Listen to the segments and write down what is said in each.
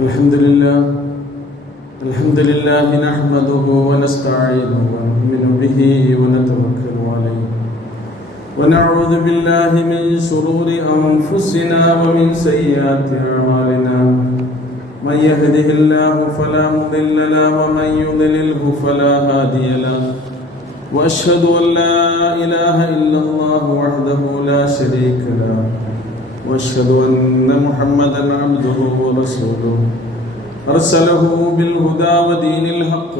الحمد لله نحمده ونستعينه ونؤمن به ونتوكل عليه ونعوذ بالله من شرور أنفسنا ومن سيئات أعمالنا من يهده الله فلا مضل له ومن يضلله فلا هادي له وأشهد أن لا إله إلا الله وحده لا شريك له وأشهد أن محمدا عبده ورسوله أرسله بالهدى ودين الحق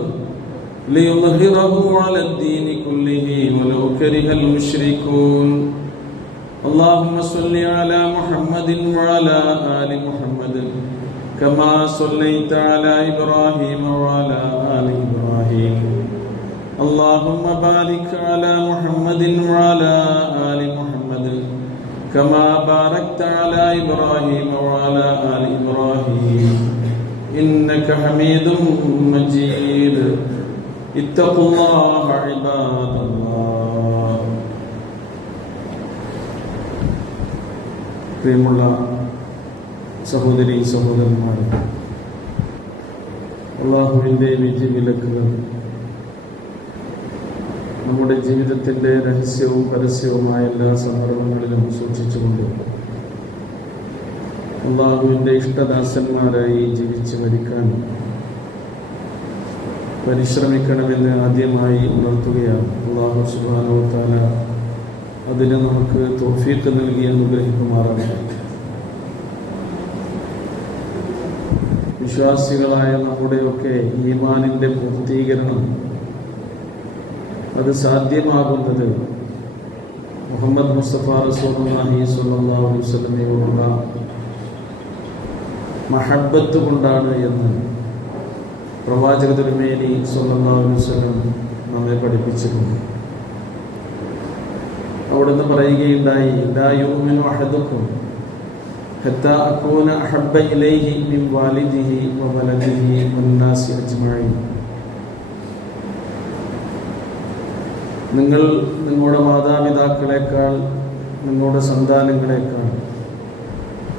ليظهره على الدين كله ولو كره المشركون اللهم صل على محمد وعلى آل محمد كما صليت على إبراهيم وعلى آل إبراهيم اللهم بارك على محمد وعلى آل محمد كما باركت على إبراهيم وعلى آل إبراهيم إنك حميد مجيد اتقوا الله عباد الله. പ്രിയമുള്ള സഹോദരീ സഹോദരന്മാരെ, അല്ലാഹുവിൻ്റെ വിധിവിലക്കുകൾ നമ്മുടെ ജീവിതത്തിൻ്റെ രഹസ്യവും പരസ്യവുമായ എല്ലാ സന്ദർഭങ്ങളിലും സൂക്ഷിച്ചുകൊണ്ട് അല്ലാഹുവിൻ്റെ ഇഷ്ടദാസന്മാരായി ജീവിച്ച് മരിക്കാൻ പരിശ്രമിക്കണമെന്ന് ആദ്യമായി ഉണർത്തുകയാണ്. അല്ലാഹു സുബ്ഹാനഹു വ തആല അതിന് നമുക്ക് തൗഫീഖ് നൽകി അനുഗ്രഹിക്കുമാറാകട്ടെ. വിശ്വാസികളായ നമ്മുടെയൊക്കെ ഈമാനിൻ്റെ പൂർത്തീകരണം അത് സാധ്യമാകുന്നത് മുഹമ്മദ് മുസ്തഫ റസൂലുള്ളാഹി സ്വല്ലല്ലാഹു അലൈഹി വസല്ലമയോടുള്ള മഹബ്ബത്ത് കൊണ്ടാണ് എന്ന് പ്രവാചക തിരുമേനി സ്വല്ലല്ലാഹു അലൈഹി വസല്ലം നമ്മെ പഠിപ്പിച്ചിട്ടുണ്ട്. അവിടുന്ന് പറയുകയുണ്ടായി, ലാ യുഅ്മിനു അഹദുക്കും ഹത്താ അകൂന അഹബ്ബ ഇലൈഹി മിൻ വാലിദിഹി വ വലദിഹി വന്നാസി അജ്മഈൻ. നിങ്ങൾ നിങ്ങളുടെ മാതാപിതാക്കളെക്കാൾ, നിങ്ങളുടെ സന്താനങ്ങളെക്കാൾ,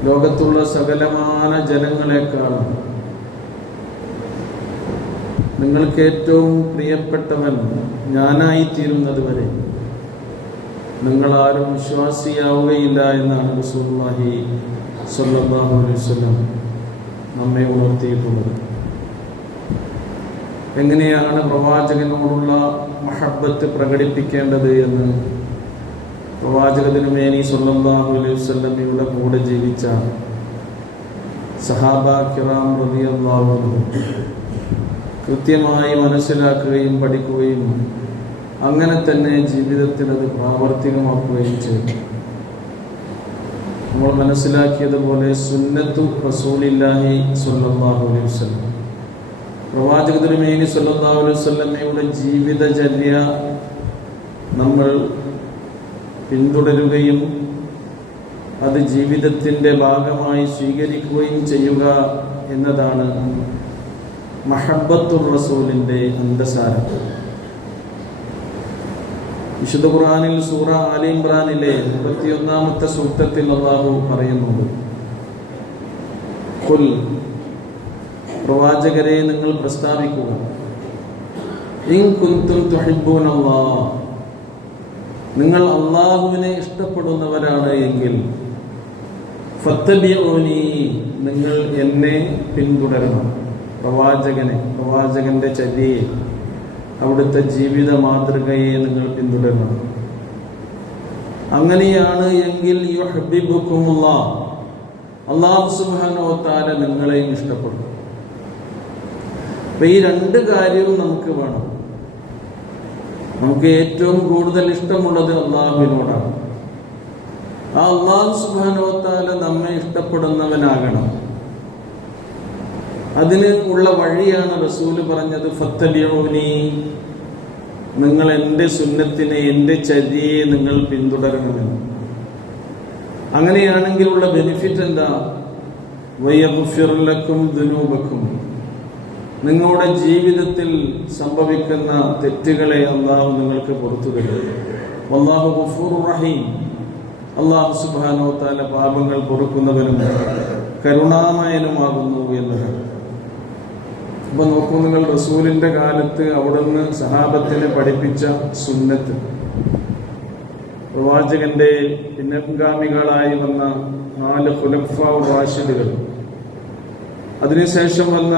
ലോകത്തുള്ള സകലമാന ജനങ്ങളെക്കാൾ നിങ്ങൾക്ക് ഏറ്റവും പ്രിയപ്പെട്ടവൻ ഞാനായിത്തീരുന്നത് വരെ നിങ്ങളാരും വിശ്വാസിയാവുകയില്ല എന്നാണ് റസൂലുള്ളാഹി സ്വല്ലല്ലാഹു അലൈഹി വസല്ലം നമ്മെ ഉണർത്തിയിട്ടുള്ളത്. എങ്ങനെയാണ് പ്രവാചകനോടുള്ള മഹബ്ബത്ത് പ്രകടിപ്പിക്കേണ്ടത് എന്ന് പ്രവാചക തിരുമേനി സ്വല്ലല്ലാഹു അലൈഹി വസല്ലമയുടെ കൂടെ ജീവിച്ച സഹാബ കിറാം റളിയല്ലാഹു അൻഹും കൃത്യമായി മനസ്സിലാക്കുകയും പഠിക്കുകയും അങ്ങനെ തന്നെ ജീവിതത്തിൽ അത് പ്രാവർത്തികമാക്കുകയും ചെയ്തു. നമ്മൾ മനസ്സിലാക്കിയതുപോലെ സുന്നത്തു റസൂലില്ലാഹി സ്വല്ലല്ലാഹു അലൈഹി വസല്ലം, പ്രവാചക തിരുമേനി സ്വല്ലല്ലാഹു അലൈഹി വസല്ലമയുടെ ജീവിതചര്യ നമ്മൾ പിന്തുടരുകയും അത് ജീവിതത്തിൻ്റെ ഭാഗമായി സ്വീകരിക്കുകയും ചെയ്യുക എന്നതാണ് മഹബ്ബത്തുർ റസൂലിൻ്റെ അന്തസാരം. വിശുദ്ധ ഖുർആനിൽ സൂറ ആലി ഇംറാനിലെ 31-ാമത്തെ സൂക്തത്തിൽ അല്ലാഹു പറയുന്നുണ്ട്, ഖുൽ, പ്രവാചകരെ നിങ്ങൾ പ്രസ്താവിക്കുക, ഇൻ കുൻതും തുഹിബ്ബൂനല്ലാഹ്, നിങ്ങൾ അല്ലാഹുവിനെ ഇഷ്ടപ്പെടുന്നവരാണ് എങ്കിൽ, ഫത്തബിഊനി, നിങ്ങൾ എന്നെ പിന്തുടരണം. പ്രവാചകന്റെ ചര്യയെ, അവിടുത്തെ ജീവിത മാതൃകയെ നിങ്ങൾ പിന്തുടരണം. അങ്ങനെയാണ് എങ്കിൽ യുഹബ്ബിബുക്കുമുല്ലാഹ്, അല്ലാഹു സുബ്ഹാനഹു വ തആല നിങ്ങളെയും ഇഷ്ടപ്പെടും. അപ്പൊ ഈ രണ്ട് കാര്യവും നമുക്ക് വേണം. നമുക്ക് ഏറ്റവും കൂടുതൽ ഇഷ്ടമുള്ളത് അല്ലാഹുവിനോടാണ്. ആ അല്ലാഹു സുബ്ഹാനഹു വ തആല നമ്മെ ഇഷ്ടപ്പെടുന്നവനാകണം. അതിന് ഉള്ള വഴിയാണ് റസൂല് പറഞ്ഞത്, ഫത്തബിഊനി, നിങ്ങൾ എൻ്റെ സുന്നത്തിനെ, എൻ്റെ ചര്യയെ നിങ്ങൾ പിന്തുടരണമെന്ന്. അങ്ങനെയാണെങ്കിലുള്ള ബെനിഫിറ്റ് എന്താ? വയഗ്ഫിർ ലക്കും ദുനൂബക്കും, നിങ്ങളുടെ ജീവിതത്തിൽ സംഭവിക്കുന്ന തെറ്റുകളെ അല്ലാഹു നിങ്ങൾക്ക് പുറത്തു തരും. വല്ലാഹു ഗഫൂറുർ റഹീം, അല്ലാഹു സുബ്ഹാനഹു വ തആല പാപങ്ങൾ പൊറുക്കുന്നവനും കരുണാമയനുമാകുന്നു എന്നതാണ്. അപ്പൊ നോക്കൂ നിങ്ങൾ, റസൂലിന്റെ കാലത്ത് അവിടുന്ന് സഹാബത്തിനെ പഠിപ്പിച്ച സുന്നത്ത്, പ്രവാചകന്റെ പിൻഗാമികളായി വന്ന 4 ഖുലഫാ റാഷിദുകൾ, അതിനുശേഷം വന്ന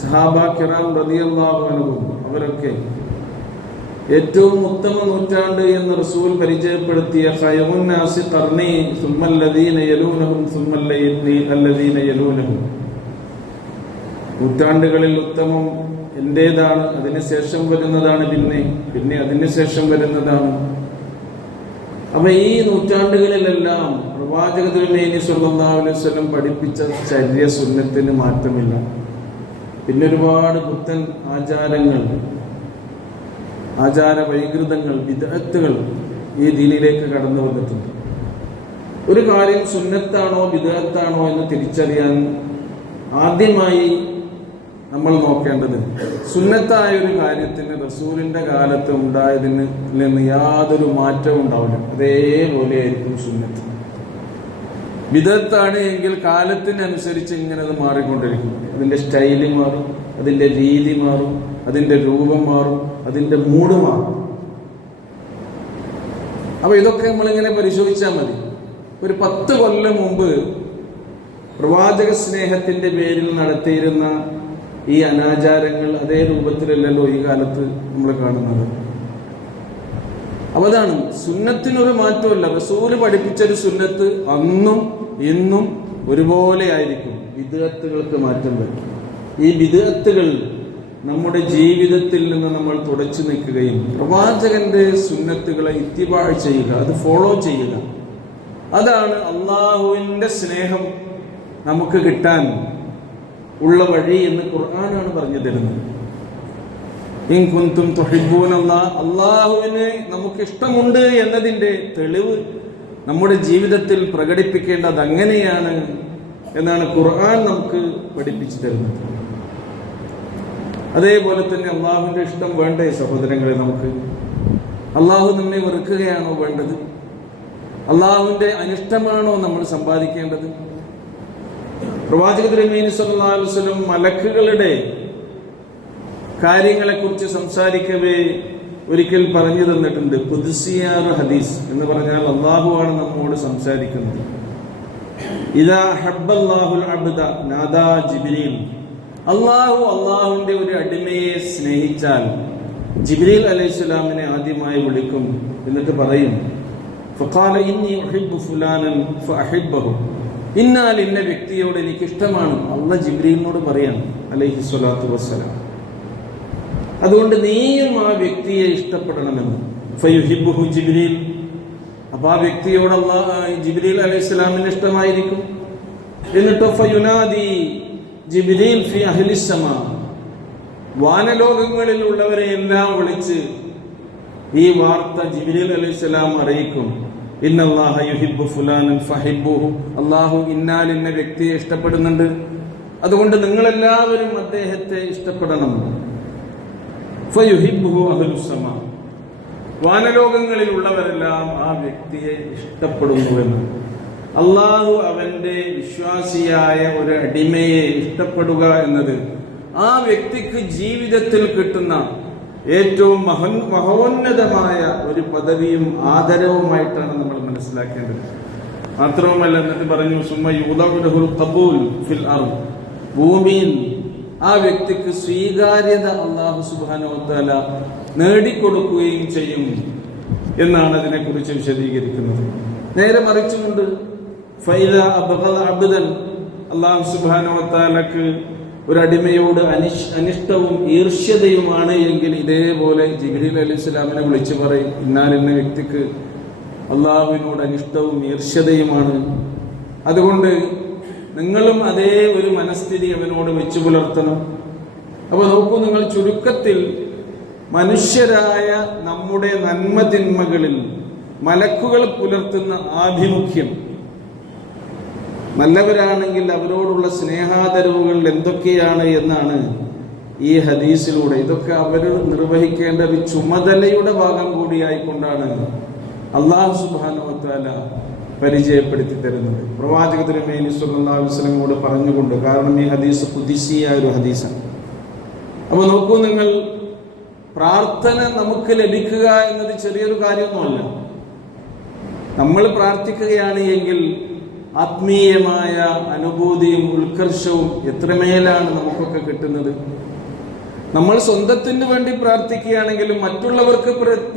സഹാബ കിറാം റളിയല്ലാഹു അൻഹും, അവരൊക്കെ ഏറ്റവും ഉത്തമ നൂറ്റാണ്ട് എന്ന് റസൂൽ പരിചയപ്പെടുത്തിയ ഖൈറുൻ നാസി ഖർനി സുമ്മൽ ലദീന യലൂനഹും സുമ്മൽ ലദീന യലൂനഹും, നൂറ്റാണ്ടുകളിൽ ഉത്തമം എന്റേതാണ്, അതിനുശേഷം വരുന്നതാണ്, പിന്നെ അതിനുശേഷം വരുന്നതാണ്. അപ്പൊ ഈ നൂറ്റാണ്ടുകളിലെല്ലാം പ്രവാചക തിരുമേനി സ്വല്ലല്ലാഹു അലൈഹി വസല്ലം പഠിപ്പിച്ച ചര്യ സുന്നത്തിന് മാറ്റമില്ല. പിന്നെ ഒരുപാട് പുത്തൻ ആചാരങ്ങൾ, ആചാര വൈകൃതങ്ങൾ, ബിദ്അത്തുകൾ ഈ ദീനിലേക്ക് കടന്നു വന്നിട്ടുണ്ട്. ഒരു കാര്യം സുന്നത്താണോ ബിദ്അത്താണോ എന്ന് തിരിച്ചറിയാൻ ആദ്യമായി നമ്മൾ നോക്കേണ്ടത്, സുന്നത്തായ ഒരു കാര്യത്തിന് റസൂലിന്റെ കാലത്ത് ഉണ്ടായതിന് നിന്ന് യാതൊരു മാറ്റവും ഉണ്ടാവില്ല, അതേപോലെയായിരിക്കും സുന്നത്ത്. ബിദ്അത്താണ് എങ്കിൽ കാലത്തിനനുസരിച്ച് ഇങ്ങനെ അത് മാറിക്കൊണ്ടിരിക്കും. അതിന്റെ സ്റ്റൈല് മാറും, അതിന്റെ രീതി മാറും, അതിന്റെ രൂപം മാറും, അതിന്റെ മൂഡ് മാറും. അപ്പൊ ഇതൊക്കെ നമ്മളിങ്ങനെ പരിശോധിച്ചാൽ മതി. ഒരു 10 കൊല്ലം മുമ്പ് പ്രവാചക സ്നേഹത്തിന്റെ പേരിൽ നടത്തിയിരുന്ന ഈ അനാചാരങ്ങൾ അതേ രൂപത്തിലല്ലല്ലോ ഈ കാലത്ത് നമ്മൾ കാണുന്നത്. അപ്പൊ അതാണ്, സുന്നത്തിനൊരു മാറ്റമില്ല. റസൂല് പഠിപ്പിച്ചൊരു സുന്നത്ത് അന്നും ഇന്നും ഒരുപോലെ ആയിരിക്കും. ബിദ്അത്തുകൾക്ക് മാറ്റം വരും. ഈ ബിദ്അത്തുകൾ നമ്മുടെ ജീവിതത്തിൽ നിന്ന് നമ്മൾ തുടച്ചു നിൽക്കുകയും പ്രവാചകന്റെ സുന്നത്തുകളെ ഇത്തിബാ ചെയ്യുക, അത് ഫോളോ ചെയ്യുക, അതാണ് അള്ളാഹുവിന്റെ സ്നേഹം നമുക്ക് കിട്ടാൻ ഉള്ള വഴി എന്ന് ഖുർആനാണ് പറഞ്ഞു തരുന്നത്. ഇൻ കുന്തും തുഹിബ്ബൂനല്ലാഹ്, അള്ളാഹുവിനെ നമുക്ക് ഇഷ്ടമുണ്ട് എന്നതിന്റെ തെളിവ് നമ്മുടെ ജീവിതത്തിൽ പ്രകടിപ്പിക്കേണ്ടത് അങ്ങനെയാണ് എന്നാണ് ഖുർആൻ നമുക്ക് പഠിപ്പിച്ചു തരുന്നത്. അതേപോലെ തന്നെ അള്ളാഹുവിന്റെ ഇഷ്ടം വേണ്ടേ സഹോദരങ്ങളെ? നമുക്ക് അള്ളാഹു നമ്മെ വെറുക്കുകയാണോ വേണ്ടത്? അള്ളാഹുവിന്റെ അനിഷ്ടമാണോ നമ്മൾ സമ്പാദിക്കേണ്ടത്? പ്രവാചക തിരുമേനി സ്വല്ലല്ലാഹു അലൈഹി വസല്ലം മലക്കുകളുടെ കാര്യങ്ങളെക്കുറിച്ച് സംസാരിക്കവേ ഒരിക്കൽ പറഞ്ഞു തന്നിട്ടുണ്ട്, ഖുദ്സിയാറു ഹദീസ് എന്ന് പറഞ്ഞാൽ അള്ളാഹുവാണ് നമ്മോട് സംസാരിക്കുന്നത്. ഇദാ ഹബ്ബല്ലാഹുൽ അബ്ദ നാദാ ജിബ്രീൽ, അള്ളാഹുവിന്റെ ഒരു അടിമയെ സ്നേഹിച്ചാൽ ജിബ്രീൽ അലൈഹിസ്സലാമിനെ ആദ്യമായി വിളിക്കും. എന്നിട്ട് പറയും, ഫഖാല ഇന്നി ഉഹിബ്ബു ഫുലാനൻ ഫഅഹിബ്ബഹു, ഇന്നാൽ ഇന്ന വ്യക്തിയോട് എനിക്ക് ഇഷ്ടമാണ്. അള്ളാഹ് ജിബ്രീലിനോട് പറയാണ് അലൈഹിസ്സലാത്തു വസ്സലാം, അതുകൊണ്ട് നീയും ആ വ്യക്തിയെ ഇഷ്ടപ്പെടണമെന്ന്. ഫയുഹിബ്ബുഹു ജിബ്രീൽ, അപ്പൊ ആ വ്യക്തിയോട് ജിബ്രീൽ അലൈഹിസ്സലാമിന് ഇഷ്ടമായിരിക്കും. എന്നിട്ടോ ഫയുനാദി ജിബ്രീൽ ഫി അഹ്ലിസ് സമാ, വാനലോകങ്ങളിൽ ഉള്ളവരെ എല്ലാം വിളിച്ച് ഈ വാർത്ത ജിബ്രീൽ അലൈഹിസ്സലാം അറിയിക്കും. ഇന്നല്ലാഹ യുഹിബ്ബു ഫുലാനൻ ഫഹിബ്ബുഹു, അല്ലാഹു ഇന്നാലിന്ന വ്യക്തിയെ ഇഷ്ടപ്പെടുന്നുണ്ട്, അതുകൊണ്ട് നിങ്ങളെല്ലാവരും അദ്ദേഹത്തെ ഇഷ്ടപ്പെടണം. ഫയുഹിബ്ബുഹു അഹ്ലുസ് സമാ, വാനലോകങ്ങളിലുള്ളവരെല്ലാം ആ വ്യക്തിയെ ഇഷ്ടപ്പെടുന്നുവെന്ന്. അള്ളാഹു അവന്റെ വിശ്വാസിയായ ഒരു അടിമയെ ഇഷ്ടപ്പെടുക എന്നത് ആ വ്യക്തിക്ക് ജീവിതത്തിൽ കിട്ടുന്ന ഏറ്റവും മഹോന്നതമായ ഒരു പദവിയും ആദരവുമായിട്ടാണ് നമ്മൾ മനസ്സിലാക്കേണ്ടത്. മാത്രവുമല്ല, എന്നിട്ട് പറഞ്ഞു, സുമ്മ യൂദഉ ഖബൂൽ ഫിൽ അർദ്, ഭൂമിയിൽ ആ വ്യക്തിക്ക് സ്വീകാര്യത അല്ലാഹു സുബ്ഹാനഹു വ തആല നേടിക്കൊടുക്കുകയും ചെയ്യും എന്നാണ് അതിനെക്കുറിച്ച് വിശദീകരിക്കുന്നത്. നേരെ മറിച്ചുകൊണ്ട് ഫൈദാ അബ്ഗദ അബ്ദൻ, അല്ലാഹു സുബ്ഹാനഹു വ തആലക്ക് ഒരു അടിമയോട് അനിഷ്ടവും ഈർഷ്യതയുമാണ് എങ്കിൽ ഇതേപോലെ ജിബ്രീൽ അലൈഹിസ്സലാമിനെ വിളിച്ചു പറയും, ഇന്നാലിന്ന വ്യക്തിക്ക് അള്ളാഹുവിനോട് അനിഷ്ടവും ഈർഷ്യതയുമാണ്, അതുകൊണ്ട് നിങ്ങളും അതേ ഒരു മനസ്ഥിതി അവനോട് വെച്ചു പുലർത്തണം. അപ്പൊ നോക്കൂ നിങ്ങൾ, ചുരുക്കത്തിൽ മനുഷ്യരായ നമ്മുടെ നന്മതിന്മകളിൽ മലക്കുകൾ പുലർത്തുന്ന ആഭിമുഖ്യം, നല്ലവരാണെങ്കിൽ അവരോടുള്ള സ്നേഹാദരവുകൾ എന്തൊക്കെയാണ് എന്നാണ് ഈ ഹദീസിലൂടെ. ഇതൊക്കെ അവർ നിർവഹിക്കേണ്ട ഒരു ചുമതലയുടെ ഭാഗം കൂടിയായിക്കൊണ്ടാണ് അല്ലാഹു സുബ്ഹാനഹു വ തആല പരിചയപ്പെടുത്തി തരുന്നത് പ്രവാചക തിരുമേനി സ്വല്ലല്ലാഹു അലൈഹി വസല്ലമയോട് പറഞ്ഞുകൊണ്ട്. കാരണം ഈ ഹദീസ് ഖുദ്സിയായ ഒരു ഹദീസാണ്. അപ്പോൾ നോക്കൂ നിങ്ങൾ, പ്രാർത്ഥന നമുക്ക് ലഭിക്കുക എന്നത് ചെറിയൊരു കാര്യമൊന്നുമല്ല. നമ്മൾ പ്രാർത്ഥിക്കുകയാണ് എങ്കിൽ ആത്മീയമായ അനുഭൂതിയും ഉത്കർഷവും എത്രമേലാണ് നമുക്കൊക്കെ കിട്ടുന്നത്. നമ്മൾ സ്വന്തത്തിന് വേണ്ടി പ്രാർത്ഥിക്കുകയാണെങ്കിലും മറ്റുള്ളവർക്ക്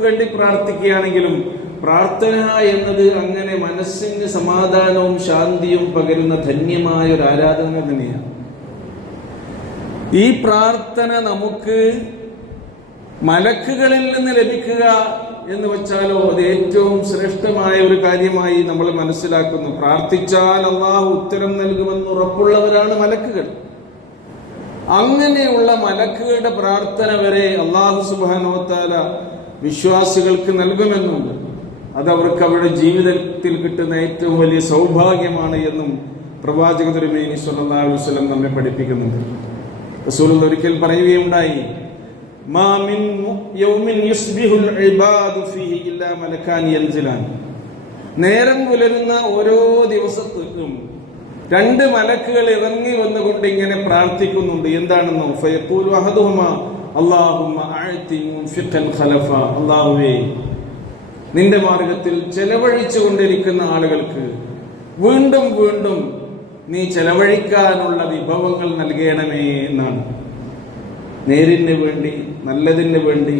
വേണ്ടി പ്രാർത്ഥിക്കുകയാണെങ്കിലും പ്രാർത്ഥന എന്നത് അങ്ങനെ മനസ്സിന് സമാധാനവും ശാന്തിയും പകരുന്ന ധന്യമായ ഒരു ആരാധന തന്നെയാണ്. ഈ പ്രാർത്ഥന നമുക്ക് മലക്കുകളിൽ നിന്ന് ലഭിക്കുക എന്ന് വെച്ചാലോ അത് ഏറ്റവും ശ്രേഷ്ഠമായ ഒരു കാര്യമായി നമ്മൾ മനസ്സിലാക്കുന്നു. പ്രാർത്ഥിച്ചാൽ അല്ലാഹു ഉത്തരം നൽകുമെന്ന് ഉറപ്പുള്ളവരാണ് മലക്കുകൾ. അങ്ങനെയുള്ള മലക്കുകളുടെ പ്രാർത്ഥന വരെ അല്ലാഹു സുബ്ഹാനഹു വ തആല വിശ്വാസികൾക്ക് നൽകുമെന്നുണ്ട്. അത് അവർക്ക് അവരുടെ ജീവിതത്തിൽ കിട്ടുന്ന ഏറ്റവും വലിയ സൗഭാഗ്യമാണ് എന്നും പ്രവാചക തിരുമേനി സ്വല്ലല്ലാഹു അലൈഹി വസല്ലം നമ്മെ പഠിപ്പിക്കുന്നുണ്ട്. റസൂലുള്ളാഹി ഒരിക്കൽ പറയുകയുണ്ടായി, മാ മിൻ യൗമിൻ യുസ്ബിഹുൽ ഇബാദു ഫീഹി ഇല്ലാ മലകാൻ യൻസിലാൻ. നേരം പുലരുന്ന ഓരോ ദിവസത്തിലും 2 മലക്കുകൾ ഇറങ്ങി വന്നുകൊണ്ട് ഇങ്ങനെ പ്രാർത്ഥിക്കുന്നുണ്ട്. എന്താണെന്നോ, ഫയഖൂലു അഹദുഹുമാ അല്ലാഹുമ്മ അഅതി മുൻഫിഖൻ ഖലഫ. അല്ലാഹുവേ, നിന്റെ മാർഗത്തിൽ ചെലവഴിച്ചു കൊണ്ടിരിക്കുന്ന ആളുകൾക്ക് വീണ്ടും വീണ്ടും നീ ചെലവഴിക്കാനുള്ള വിഭവങ്ങൾ നൽകണമേ എന്നാണ്. നേരിന് വേണ്ടി, നല്ലതിന് വേണ്ടി,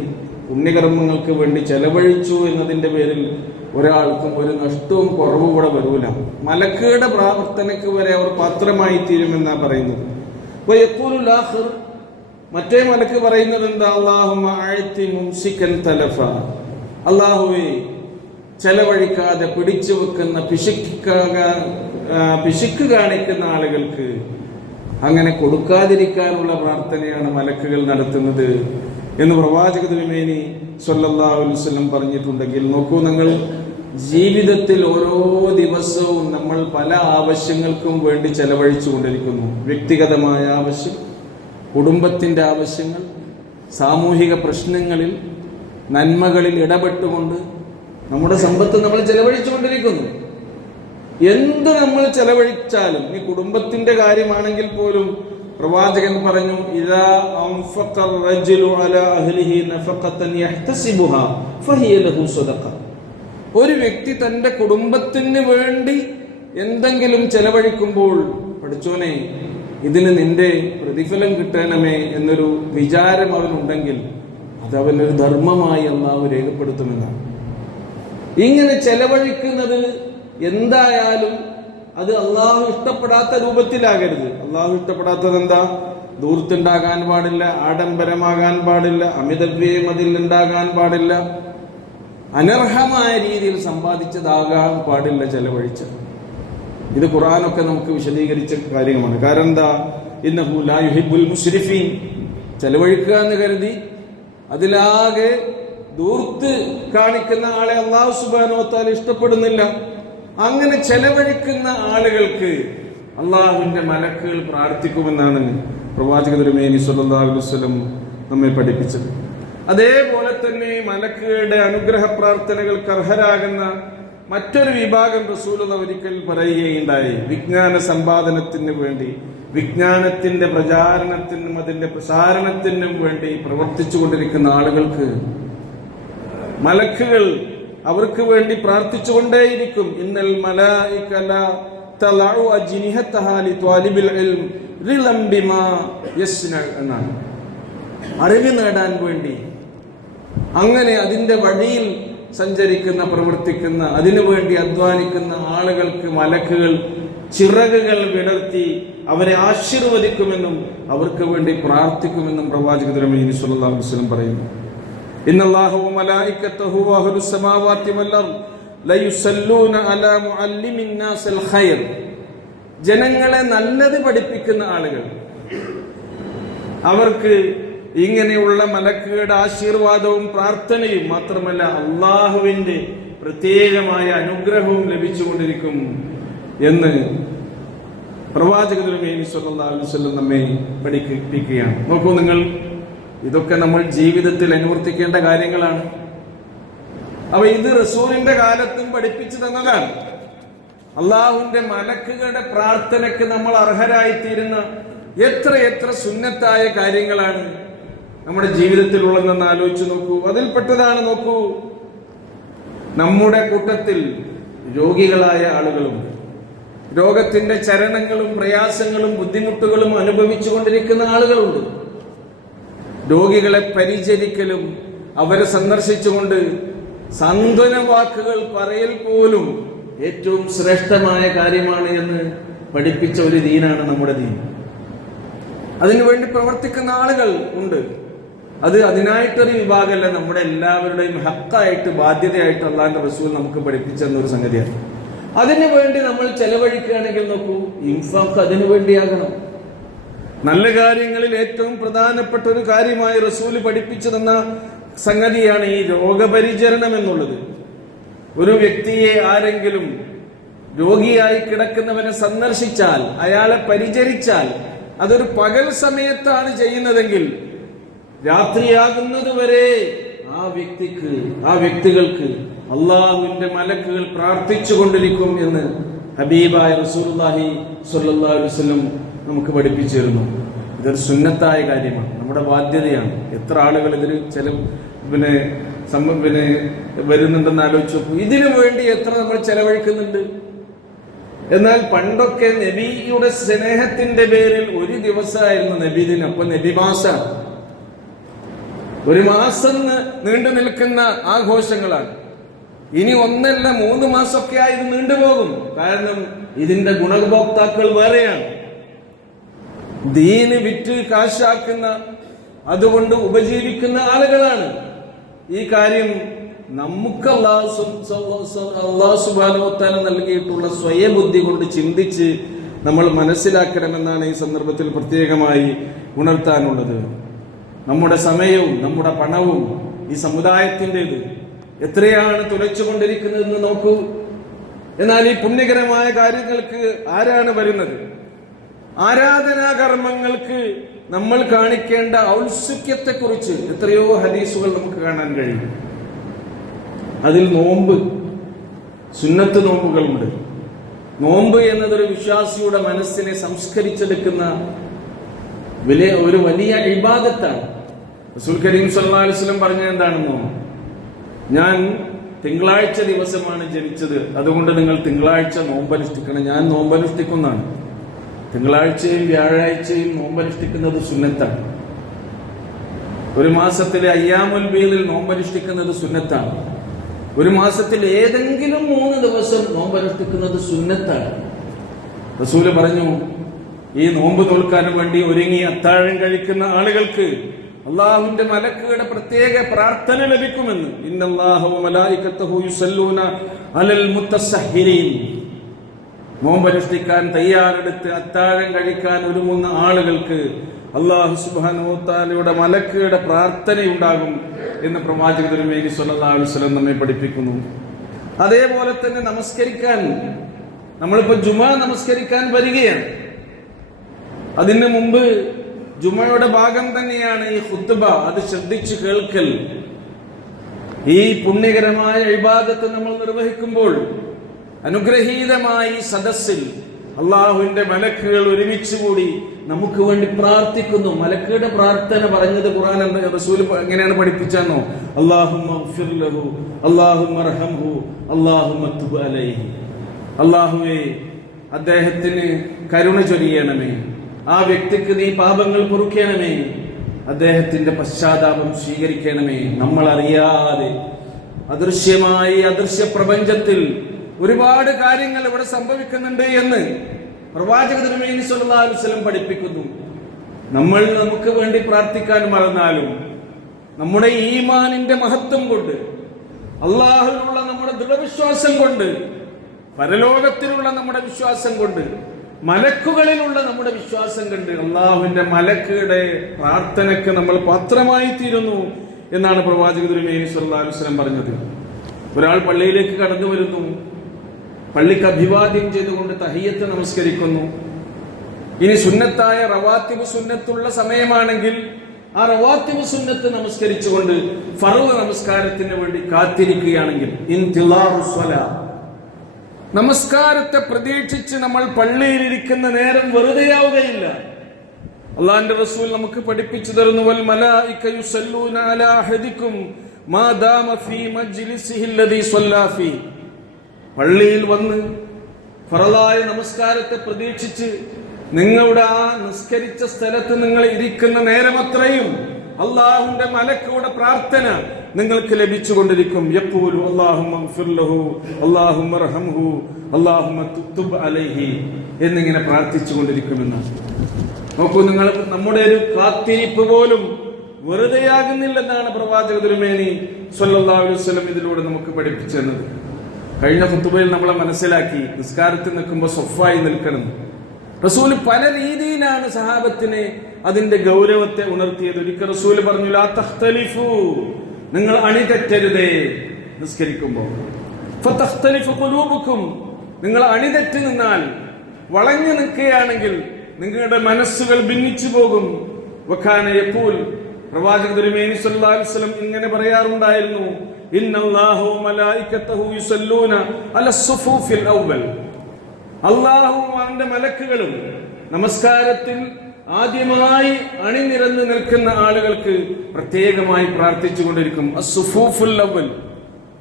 പുണ്യകർമ്മങ്ങൾക്ക് വേണ്ടി ചെലവഴിച്ചു എന്നതിന്റെ പേരിൽ ഒരാൾക്കും ഒരു നഷ്ടവും കുറവും കൂടെ വരൂല. മലക്കുകളുടെ പ്രാർത്ഥനയ്ക്ക് വരെ അവർ പാത്രമായി തീരുമെന്നാ പറയുന്നത്. മറ്റേ മലക്ക് പറയുന്നത് എന്താ? അല്ലാഹുമ്മ അഅതി മുംസികൻ തലഫ. അല്ലാഹുവേ, ചെലവഴിക്കാതെ പിടിച്ചു വെക്കുന്ന പിശുക്ക് കാണിക്കുന്ന ആളുകൾക്ക് അങ്ങനെ കൊടുക്കാതിരിക്കാനുള്ള പ്രാർത്ഥനയാണ് മലക്കുകൾ നടത്തുന്നത് എന്ന് പ്രവാചക തിരുമേനി സ്വല്ലല്ലാഹു അലൈഹി വസല്ലം പറഞ്ഞിട്ടുണ്ടെങ്കിൽ നോക്കൂ നിങ്ങൾ, ജീവിതത്തിൽ ഓരോ ദിവസവും നമ്മൾ പല ആവശ്യങ്ങൾക്കും വേണ്ടി ചെലവഴിച്ചു കൊണ്ടിരിക്കുന്നു. വ്യക്തിഗതമായ ആവശ്യം, കുടുംബത്തിൻ്റെ ആവശ്യങ്ങൾ, സാമൂഹിക പ്രശ്നങ്ങളിൽ, നന്മകളിൽ ഇടപെട്ടുകൊണ്ട് നമ്മുടെ സമ്പത്ത് നമ്മൾ ചെലവഴിച്ചു കൊണ്ടിരിക്കുന്നു. എന്ത് നമ്മൾ ചെലവഴിച്ചാലും, ഈ കുടുംബത്തിന്റെ കാര്യമാണെങ്കിൽ പോലും പ്രവാചകൻ പറഞ്ഞു, ഇദാ അൻഫഖ റജുലു അലാ അഹ്ലിഹി നഫഖതൻ യഹ്തസിബുഹാ ഫഹിയ ലഹു സദഖ. ഒരു വ്യക്തി തന്റെ കുടുംബത്തിന് വേണ്ടി എന്തെങ്കിലും ചെലവഴിക്കുമ്പോൾ, പഠിച്ചോനെ ഇതിന് നിന്റെ പ്രതിഫലം കിട്ടണമേ എന്നൊരു വിചാരം അവനുണ്ടെങ്കിൽ അത് അവനൊരു ധർമ്മമായി അല്ലാഹു രേഖപ്പെടുത്തുമെന്നാണ്. ഇങ്ങനെ ചെലവഴിക്കുന്നത് എന്തായാലും അത് അള്ളാഹു ഇഷ്ടപ്പെടാത്ത രൂപത്തിലാകരുത്. അള്ളാഹു ഇഷ്ടപ്പെടാത്തത് എന്താ? ദൂർത്തുണ്ടാകാൻ പാടില്ല, ആഡംബരമാകാൻ പാടില്ല, അമിതവ്യയം അതിൽ ഉണ്ടാകാൻ പാടില്ല, അനർഹമായ രീതിയിൽ സമ്പാദിച്ചതാകാൻ പാടില്ല ചെലവഴിച്ചത്. ഇത് ഖുർആനൊക്കെ നമുക്ക് വിശദീകരിച്ച കാര്യമാണ്. കാരണം എന്താ? ഇന്നഹു ലാ യുഹിബ്ബുൽ മുസ്രിഫീൻ. ചെലവഴിക്കുക എന്ന് കരുതി അതിലാകെ ദൂർത്ത് കാണിക്കുന്ന ആളെ അല്ലാഹു സുബ്ഹാനഹു വ തആല ഇഷ്ടപ്പെടുന്നില്ല. അങ്ങനെ ചെലവഴിക്കുന്ന ആളുകൾക്ക് അള്ളാഹുവിന്റെ മലക്കുകൾ പ്രാർത്ഥിക്കുമെന്നാണ് പ്രവാചക തിരുമേനി സ്വല്ലല്ലാഹു അലൈഹി വസല്ലം നമ്മെ പഠിപ്പിച്ചത്. അതേപോലെ തന്നെ മലക്കുകളുടെ അനുഗ്രഹ പ്രാർത്ഥനകൾക്ക് അർഹരാകുന്ന മറ്റൊരു വിഭാഗം റസൂലുള്ളാഹി ഒരിക്കൽ പറയുകയുണ്ടായി. വിജ്ഞാന സമ്പാദനത്തിന് വേണ്ടി, വിജ്ഞാനത്തിന്റെ പ്രചാരണത്തിനും അതിന്റെ പ്രസാരണത്തിനും വേണ്ടി പ്രവർത്തിച്ചു കൊണ്ടിരിക്കുന്ന ആളുകൾക്ക് മലക്കുകൾ അവർക്ക് വേണ്ടി പ്രാർത്ഥിച്ചുകൊണ്ടേയിരിക്കും. ഇന്നൽ മലായിക ലാ തലഉ അജ്നിഹതഹാ ലിത്വാലിബിൽ ഇൽം റിലം ബിമാ യസ്ന എന്നാണ്. അറിവ് നേടാൻ വേണ്ടി അങ്ങനെ അതിന്റെ വഴിയിൽ സഞ്ചരിക്കുന്ന, പ്രവർത്തിക്കുന്ന, അതിനുവേണ്ടി അധ്വാനിക്കുന്ന ആളുകൾക്ക് മലക്കുകൾ ചിറകുകൾ വിടർത്തി അവരെ ആശീർവദിക്കുമെന്നും അവർക്ക് വേണ്ടി പ്രാർത്ഥിക്കുമെന്നും പ്രവാചക തിരുമേനി സ്വല്ലല്ലാഹു അലൈഹി വസല്ലം പറയുന്നു. ഇന്നല്ലാഹു വ മലായികതഹു വ അഹ്ലുസ് സമാവാതി വൽ അർദ് ലയുസല്ലൂന അലാ മുഅല്ലിമിൻ നാസിൽ ഖൈർ. ജനങ്ങളെ നല്ലത് പഠിപ്പിക്കുന്ന ആളുകൾ, അവർക്ക് ഇങ്ങനെയുള്ള മലക്കുകളുടെ ആശീർവാദവും പ്രാർത്ഥനയും മാത്രമല്ല അള്ളാഹുവിന്റെ പ്രത്യേകമായ അനുഗ്രഹവും ലഭിച്ചുകൊണ്ടിരിക്കും എന്ന് പ്രവാചക തിരുമേനി സ്വല്ലല്ലാഹു അലൈഹി വസല്ലം നമ്മെ പഠിപ്പിക്കുകയാണ്. നോക്കൂ നിങ്ങൾ, ഇതൊക്കെ നമ്മൾ ജീവിതത്തിൽ അനുവർത്തിക്കേണ്ട കാര്യങ്ങളാണ്. അപ്പൊ ഇത് റസൂലിന്റെ കാലത്തും പഠിപ്പിച്ചു തന്നതാണ്. അള്ളാഹുവിന്റെ മലക്കുകളുടെ പ്രാർത്ഥനയ്ക്ക് നമ്മൾ അർഹരായിത്തീരുന്ന എത്ര സുന്നത്തായ കാര്യങ്ങളാണ് നമ്മുടെ ജീവിതത്തിലുള്ളതെന്ന് ആലോചിച്ച് നോക്കൂ. അതിൽപ്പെട്ടതാണ്, നോക്കൂ, നമ്മുടെ കൂട്ടത്തിൽ രോഗികളായ ആളുകളുണ്ട്. രോഗത്തിന്റെ ചരണങ്ങളും പ്രയാസങ്ങളും ബുദ്ധിമുട്ടുകളും അനുഭവിച്ചു കൊണ്ടിരിക്കുന്ന ആളുകളുണ്ട്. രോഗികളെ പരിചരിക്കലും അവരെ സന്ദർശിച്ചുകൊണ്ട് സാന്ത്വന വാക്കുകൾ പറയൽ പോലും ഏറ്റവും ശ്രേഷ്ഠമായ കാര്യമാണ് എന്ന് പഠിപ്പിച്ച ഒരു ദീനാണ് നമ്മുടെ ദീൻ. അതിനുവേണ്ടി പ്രവർത്തിക്കുന്ന ആളുകൾ ഉണ്ട്. അത് അതിനായിട്ടൊരു വിഭാഗമല്ല, നമ്മുടെ എല്ലാവരുടെയും ഹക്കായിട്ട് ബാധ്യതയായിട്ട് അള്ളാഹുവിന്റെ റസൂൽ നമുക്ക് പഠിപ്പിച്ചെന്നൊരു സംഗതിയാണ്. അതിനു വേണ്ടി നമ്മൾ ചെലവഴിക്കുകയാണെങ്കിൽ നോക്കൂ, ഇൻഫാഖ് അതിനു വേണ്ടിയാകണം. നല്ല കാര്യങ്ങളിൽ ഏറ്റവും പ്രധാനപ്പെട്ട ഒരു കാര്യമായി റസൂല് പഠിപ്പിച്ചു തന്ന സംഗതിയാണ് ഈ രോഗപരിചരണം എന്നുള്ളത്. ഒരു വ്യക്തിയെ ആരെങ്കിലും രോഗിയായി കിടക്കുന്നവനെ സന്ദർശിച്ചാൽ, അയാളെ പരിചരിച്ചാൽ, അതൊരു പകൽ സമയത്താണ് ചെയ്യുന്നതെങ്കിൽ രാത്രിയാകുന്നത് വരെ ആ വ്യക്തികൾക്ക് അള്ളാഹുവിന്റെ മലക്കുകൾ പ്രാർത്ഥിച്ചു കൊണ്ടിരിക്കും എന്ന് ഹബീബായ റസൂലുള്ളാഹി സ്വല്ലല്ലാഹു അലൈഹി വസല്ലം നമുക്ക് പഠിപ്പിച്ചു തരുന്നു. ഇതൊരു സുന്നത്തായ കാര്യമാണ്, നമ്മുടെ ബാധ്യതയാണ്. എത്ര ആളുകൾ ഇതിൽ വരുന്നുണ്ടെന്ന് ആലോചിച്ചു നോക്കൂ. ഇതിനു വേണ്ടി എത്ര നമ്മൾ ചെലവഴിക്കുന്നുണ്ട്. എന്നാൽ പണ്ടൊക്കെ നബിയുടെ സ്നേഹത്തിന്റെ പേരിൽ ഒരു ദിവസമായിരുന്നു നബിദിനം. അപ്പൊ നബിമാസം, ഒരു മാസം നീണ്ടു നിൽക്കുന്ന ആഘോഷങ്ങളാണ്. ഇനി 1 അല്ല 3 മാസമൊക്കെ ആയി ഇത് നീണ്ടുപോകും. കാരണം ഇതിന്റെ ഗുണഭോക്താക്കൾ വേറെയാണ്. ദീന് വിറ്റ് കാശാക്കുന്ന, അതുകൊണ്ട് ഉപജീവിക്കുന്ന ആളുകളാണ്. ഈ കാര്യം നമുക്ക് അല്ലാഹു സുബ്ഹാനഹു വ തആല നൽകിയിട്ടുള്ള സ്വയബുദ്ധി കൊണ്ട് ചിന്തിച്ച് നമ്മൾ മനസ്സിലാക്കണമെന്നാണ് ഈ സന്ദർഭത്തിൽ പ്രത്യേകമായി ഉണർത്താനുള്ളത്. നമ്മുടെ സമയവും നമ്മുടെ പണവും ഈ സമുദായത്തിൻ്റെത് എത്രയാണ് തുലച്ചുകൊണ്ടിരിക്കുന്നതെന്ന് നോക്കൂ. എന്നാൽ ഈ പുണ്യകരമായ കാര്യങ്ങൾക്ക് ആരാണ് വരുന്നത്? ആരാധനാകർമ്മങ്ങൾക്ക് നമ്മൾ കാണിക്കേണ്ട ഔത്സുക്യത്തെക്കുറിച്ച് എത്രയോ ഹദീസുകൾ നമുക്ക് കാണാൻ കഴിയും. അതിൽ നോമ്പ്, സുന്നത്ത് നോമ്പുകളുണ്ട്. നോമ്പ് എന്നതൊരു വിശ്വാസിയുടെ മനസ്സിനെ സംസ്കരിച്ചെടുക്കുന്ന ഒരു വലിയ ഇബാദത്താണ്. റസൂൽ കരീം സല്ലല്ലാഹു അലൈഹി വസല്ലം പറഞ്ഞത് എന്താണെന്നോ, ഞാൻ തിങ്കളാഴ്ച ദിവസമാണ് ജനിച്ചത്, അതുകൊണ്ട് നിങ്ങൾ തിങ്കളാഴ്ച നോമ്പനുഷ്ഠിക്കണം. ഞാൻ നോമ്പനുഷ്ഠിക്കുന്നതാണ്. തിങ്കളാഴ്ചയും വ്യാഴാഴ്ചയും നോമ്പനുഷ്ഠിക്കുന്നത് സുന്നത്താണ്. ഒരു മാസത്തിലെ അയ്യാമുൽ ബീദിൽ നോമ്പനുഷ്ഠിക്കുന്നത് സുന്നത്താണ്. ഒരു മാസത്തിൽ ഏതെങ്കിലും 3 ദിവസം നോമ്പനുഷ്ഠിക്കുന്നത് സുന്നത്താണ്. റസൂല് പറഞ്ഞു, ഈ നോമ്പ് നോൽക്കാൻ വേണ്ടി ഒരുങ്ങി അത്താഴം കഴിക്കുന്ന ആളുകൾക്ക് അള്ളാഹുവിന്റെ മലക്കുകളുടെ പ്രത്യേക പ്രാർത്ഥന ലഭിക്കുമെന്ന്. ഇന്നല്ലാഹ വ മലായികത്തുഹു യുസല്ലൂന അലൽ മുത്തസഹ്ഹിരീൻ. നോമ്പനുഷ്ഠിക്കാൻ തയ്യാറെടുത്ത് അത്താഴം കഴിക്കാൻ ഒരുങ്ങുന്ന ആളുകൾക്ക് അല്ലാഹു സുബ്ഹാനഹു വ തആലയുടെ മലക്കുകളുടെ പ്രാർത്ഥനയുണ്ടാകും എന്ന് പ്രവാചകൻ തിരുമേനി സ്വല്ലല്ലാഹു അലൈഹി വസല്ലം നമ്മെ പഠിപ്പിക്കുന്നു. അതേപോലെ തന്നെ നമസ്കരിക്കാൻ, നമ്മളിപ്പോ ജുമാ നമസ്കരിക്കാൻ വരികയാണ്. അതിന് മുമ്പ് ജുമയുടെ ഭാഗം തന്നെയാണ് ഈ ഖുത്ബ. അത് ശ്രദ്ധിച്ചു കേൾക്കൽ. ഈ പുണ്യകരമായ ഇബാദത്ത് നമ്മൾ നിർവഹിക്കുമ്പോൾ അനുഗ്രഹീതമായി സദസ്സിൽ അള്ളാഹുവിന്റെ മലക്കുകൾ ഒരുമിച്ച് കൂടി നമുക്ക് വേണ്ടി പ്രാർത്ഥിക്കുന്നു. മലക്കുകളുടെ പ്രാർത്ഥന പറഞ്ഞത് ഖുർആൻ റസൂൽ എങ്ങനെയാണ് പഠിപ്പിച്ചെന്നോ, അല്ലാഹുമ്മ ഗ്ഫിർ ലഹു, അല്ലാഹുമ്മ അർഹംഹു, അല്ലാഹുമ്മ തുബ് അലൈഹി. അല്ലാഹുവേ, അദ്ദേഹത്തിന് കരുണ ചൊരിയണമേ, ആ വ്യക്തിക്ക് നീ പാപങ്ങൾ പൊറുക്കണമേ, അദ്ദേഹത്തിന്റെ പശ്ചാത്താപം സ്വീകരിക്കണമേ. നമ്മൾ അറിയാതെ അദൃശ്യമായി അദൃശ്യ പ്രപഞ്ചത്തിൽ ഒരുപാട് കാര്യങ്ങൾ ഇവിടെ സംഭവിക്കുന്നുണ്ട് എന്ന് പ്രവാചക തിരുമേനി സ്വല്ലല്ലാഹു അലൈഹി വസല്ലം പഠിപ്പിക്കുന്നു. നമ്മൾ നമുക്ക് വേണ്ടി പ്രാർത്ഥിക്കാൻ മറന്നാലും നമ്മുടെ ഈമാനിന്റെ മഹത്വം കൊണ്ട്, അള്ളാഹുവിലുള്ള നമ്മുടെ ദൃഢവിശ്വാസം കൊണ്ട്, പരലോകത്തിലുള്ള നമ്മുടെ വിശ്വാസം കൊണ്ട്, മലക്കുകളിലുള്ള നമ്മുടെ വിശ്വാസം കണ്ട് അള്ളാഹുവിന്റെ മലക്കുകളുടെ പ്രാർത്ഥനയ്ക്ക് നമ്മൾ പാത്രമായി തീരുന്നു എന്നാണ് പ്രവാചക തിരുമേനി സ്വല്ലല്ലാഹു അലൈഹി വസല്ലം പറഞ്ഞത്. ഒരാൾ പള്ളിയിലേക്ക് കടന്നു വരുന്നു, പള്ളിക്ക് അഭിവാദ്യം ചെയ്തുകൊണ്ട് തഹിയ്യത്ത് നമസ്കരിക്കുന്നു. ഇനി സുന്നത്തായ റവാത്തിബ് സുന്നത്തുള്ള സമയമാണെങ്കിൽ ആ റവാത്തിബ് സുന്നത്ത് നമസ്കരിച്ചുകൊണ്ട് ഫർള് നമസ്കാരത്തിന് വേണ്ടി കാത്തിരിക്കുകയാണെങ്കിൽ, നമസ്കാരത്തെ പ്രതീക്ഷിച്ച് നമ്മൾ പള്ളിയിലിരിക്കുന്ന നേരം വെറുതെയാവുകയില്ല. അള്ളാന്റെ റസൂൽ നമുക്ക് പഠിപ്പിച്ചു തരുന്നു, വൽ മലായിക യുസല്ലൂന അലാ അഹദികും മാ ദാമ ഫീ മജ്ലിസിഹി അല്ലദീ സ്വല്ലാ ഫീ. പള്ളിയിൽ വന്ന് ഫറളായ നമസ്കാരത്തെ പ്രതീക്ഷിച്ച് നിങ്ങളുടെ ആ നിസ്കരിച്ച സ്ഥലത്ത് നിങ്ങൾ ഇരിക്കുന്ന നേരമത്രയും അള്ളാഹുവിന്റെ മലക്കുകളുടെ പ്രാർത്ഥന നിങ്ങൾക്ക് ലഭിച്ചുകൊണ്ടിരിക്കും. യഖൂലു അല്ലാഹുമ്മ ഗ്ഫിർ ലഹു അല്ലാഹുമ്മ അർഹംഹു അല്ലാഹുമ്മ തുബ് അലൈഹി എന്നിങ്ങനെ പ്രാർത്ഥിച്ചുകൊണ്ടിരിക്കുമെന്ന്. നോക്കൂ, നിങ്ങൾ നമ്മുടെ ഒരു കാത്തിരിപ്പ് പോലും വെറുതെയാകുന്നില്ലെന്നാണ് പ്രവാചക തിരുമേനി സ്വല്ലല്ലാഹു അലൈഹി വസല്ലം ഇതിലൂടെ നമുക്ക് പഠിപ്പിച്ചു തന്നത്. കഴിഞ്ഞ ഖുതുബയിൽ നമ്മളെ മനസ്സിലാക്കി നിസ്കാരത്തിൽ നിൽക്കുമ്പോൾ സ്വഫായി നിൽക്കണം. റസൂല് പല രീതിയിലാണ് സഹാബത്തിനെ അതിന്റെ ഗൗരവത്തെ ഉണർത്തിയത്. ഒരിക്കൽ റസൂല് പറഞ്ഞു, ലാ തഖ്തലിഫു, നിങ്ങൾ അണിതെറ്റരുതേ നിസ്കരിക്കുമ്പോൾ. ഫതഖ്തലിഫു ഖുലൂബുക്കും, നിങ്ങൾ അണിതെറ്റി നിന്നാൽ, വളഞ്ഞു നിൽക്കുകയാണെങ്കിൽ നിങ്ങളുടെ മനസ്സുകൾ ഭിന്നിച്ചു പോകും. വകാന യഖൂൽ, പ്രവാചക തിരുമേനി സ്വല്ലല്ലാഹു അലൈഹി വസല്ലം ഇങ്ങനെ പറയാറുണ്ടായിരുന്നു, ഇന്നല്ലാഹു മലായികതഹു യുസല്ലൂന അലസ്സുഫൂഫിൽ അവ്വൽ. അല്ലാഹുവും അവന്റെ മലക്കുകളും നമസ്കാരത്തിൽ ആദ്യമായി അണിനിരന്ന് നിൽക്കുന്ന ആളുകൾക്ക് പ്രത്യേകമായി പ്രാർത്ഥിച്ചുകൊണ്ടിരിക്കും. അസ്സുഫൂഫുൽ അവ്വൽ,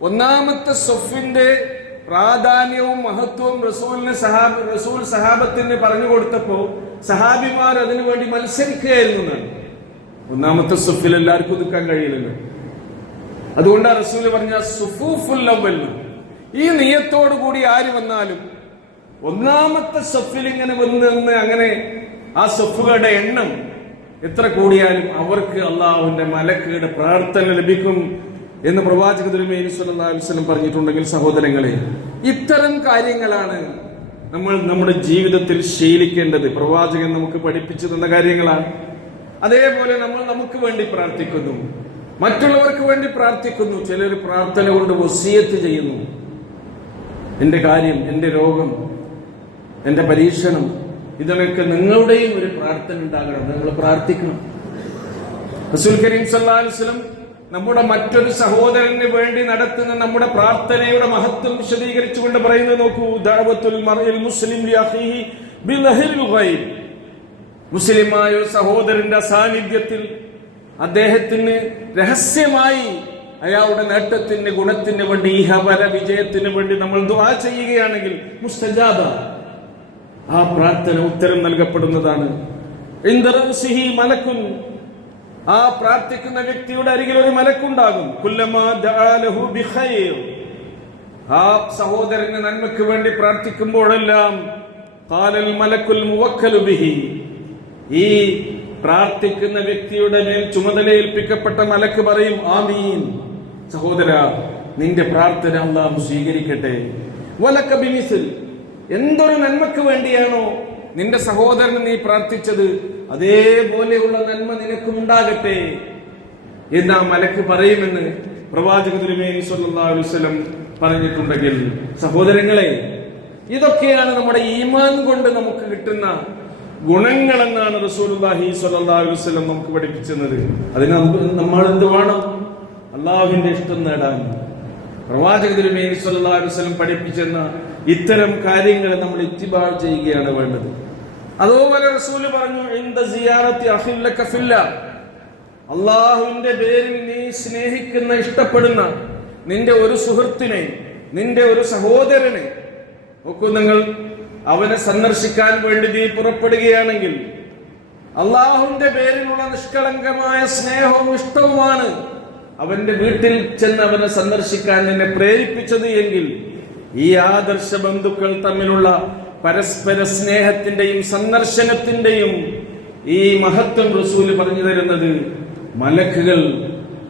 ഒന്നാമത്തെ സഫിന്റെ പ്രാധാന്യവും മഹത്വവും റസൂൽ സഹാബത്തിന് പറഞ്ഞു കൊടുത്തപ്പോ സഹാബിമാർ അതിനു വേണ്ടി മത്സരിക്കുകയായിരുന്നു എന്നാണ്. ഒന്നാമത്തെ സഫിൽ എല്ലാവർക്കും നിൽക്കാൻ കഴിയില്ലല്ലോ. അതുകൊണ്ടാണ് റസൂൽ പറഞ്ഞ സുഫൂഫുൽ അവ്വൽ. ഈ നിയത്തോടു കൂടി ആര് വന്നാലും ഒന്നാമത്തെ സഫിൽ ഇങ്ങനെ വന്ന് അങ്ങനെ ആ സഫുകളുടെ എണ്ണം എത്ര കൂടിയാലും അവർക്ക് അള്ളാഹുവിന്റെ മലക്കുകളുടെ പ്രാർത്ഥന ലഭിക്കും എന്ന് പ്രവാചക തിരുമേനി സ്വല്ലല്ലാഹു അലൈഹി വസല്ലം പറഞ്ഞിട്ടുണ്ടെങ്കിൽ, സഹോദരങ്ങളെ, ഇത്തരം കാര്യങ്ങളാണ് നമ്മൾ നമ്മുടെ ജീവിതത്തിൽ ശീലിക്കേണ്ടത്. പ്രവാചകൻ നമുക്ക് പഠിപ്പിച്ചു തന്ന കാര്യങ്ങളാണ്. അതേപോലെ നമ്മൾ നമുക്ക് വേണ്ടി പ്രാർത്ഥിക്കുന്നു, മറ്റുള്ളവർക്ക് വേണ്ടി പ്രാർത്ഥിക്കുന്നു. ചിലർ പ്രാർത്ഥന കൊണ്ട് വസിയത്ത് ചെയ്യുന്നു. എന്റെ കാര്യം, എന്റെ രോഗം, എന്റെ പരീക്ഷണം, ഇതിനൊക്കെ നിങ്ങളുടെയും ഒരു പ്രാർത്ഥന ഉണ്ടാകണം. നിങ്ങൾ പ്രാർത്ഥിക്കണം. റസൂൽ കരീം സല്ലല്ലാഹു അലൈഹി വസല്ലം നമ്മുടെ മറ്റൊരു സഹോദരന് വേണ്ടി നടത്തുന്ന നമ്മുടെ പ്രാർത്ഥനയുടെ മഹത്വം വിശദീകരിച്ചുകൊണ്ട് പറയുന്നത് നോക്കൂ, ദഅവത്തുൽ മർഇൽ മുസ്ലിം ലിഅഖീഹി ബിളഹിൽ ഗൈബ്. മുസ്ലിമായ ഒരു സഹോദരന്റെ സാന്നിധ്യത്തിൽ അദ്ദേഹത്തിന് രഹസ്യമായി അയാളുടെ നേട്ടത്തിന്, ഗുണത്തിന് വേണ്ടി, ഇഹപര വിജയത്തിന് വേണ്ടി നമ്മൾ ദുആ ചെയ്യുകയാണെങ്കിൽ മുസ്തജാബ, ആ പ്രാർത്ഥന ഉത്തരം നൽകപ്പെടുന്നതാണ്. ഇൻദ റഅസിഹി മലക്കുൻ, ആ പ്രാർത്ഥിക്കുന്ന വ്യക്തിയുടെ അരികിൽ ഒരു മലക്കുണ്ടാകും. കുല്ലമാ ദഅ ലഹു ബിഖൈർ, ആ സഹോദരന് നന്മയ്ക്ക് വേണ്ടി പ്രാർത്ഥിക്കുമ്പോഴെല്ലാം ഖാലൽ മലക്കുൽ മുവക്കലു ബിഹി, ഈ പ്രാർത്ഥിക്കുന്ന വ്യക്തിയുടെ മേൽ ചുമതലയേൽപ്പിക്കപ്പെട്ട മലക്ക് പറയും, ആമീൻ, സഹോദര, നിന്റെ പ്രാർത്ഥന അല്ലാഹു സ്വീകരിക്കട്ടെ. വലക ബിമിസ്ൽ, എന്തൊരു നന്മക്ക് വേണ്ടിയാണോ നിന്റെ സഹോദരന് നീ പ്രാർത്ഥിച്ചത് അതേപോലെയുള്ള നന്മ നിനക്കും ഉണ്ടാകട്ടെ എന്ന് ആ മലക്ക് പറയുമെന്ന് പ്രവാചക തിരുമേനി സ്വല്ലല്ലാഹു അലൈഹി വസല്ലം പറഞ്ഞിട്ടുണ്ടെങ്കിൽ, സഹോദരങ്ങളെ, ഇതൊക്കെയാണ് നമ്മുടെ ഈമാൻ കൊണ്ട് നമുക്ക് കിട്ടുന്ന ഗുണങ്ങളെന്നാണ് റസൂലുള്ളാഹി സ്വല്ലല്ലാഹു അലൈഹി വസല്ലം നമുക്ക് പഠിപ്പിച്ചത്. അതിന് നമ്മൾ എന്ത് വേണം? അള്ളാഹുവിന്റെ ഇഷ്ടം നേടാൻ പ്രവാചക തിരുമേനി സ്വല്ലല്ലാഹു അലൈഹി വസല്ലം പഠിപ്പിച്ചെന്ന ഇത്തരം കാര്യങ്ങൾ നമ്മൾ ഇത്തിബാ ചെയ്യുകയാണ് വേണ്ടത്. അതുപോലെ റസൂല് പറഞ്ഞു, ഇൻദ സിയാറത്തി അഖില്ലക ഫില്ലാ, അള്ളാഹുവിന്റെ പേരിൽ നീ സ്നേഹിക്കുന്ന, ഇഷ്ടപ്പെടുന്ന നിന്റെ ഒരു സുഹൃത്തിനെ, നിന്റെ ഒരു സഹോദരനെ, നോക്കൂ, നിങ്ങൾ അവനെ സന്ദർശിക്കാൻ വേണ്ടി നീ പുറപ്പെടുകയാണെങ്കിൽ അള്ളാഹുവിന്റെ പേരിലുള്ള നിഷ്കളങ്കമായ സ്നേഹവും ഇഷ്ടവുമാണ് അവന്റെ വീട്ടിൽ ചെന്ന് അവനെ സന്ദർശിക്കാൻ നിന്നെ പ്രേരിപ്പിച്ചത് എങ്കിൽ, ഈ ആദർശ ബന്ധുക്കൾ തമ്മിലുള്ള പരസ്പര സ്നേഹത്തിന്റെയും സന്ദർശനത്തിന്റെയും ഈ മഹത്വം റസൂല് പറഞ്ഞു തരുന്നത് മലക്കുകൾ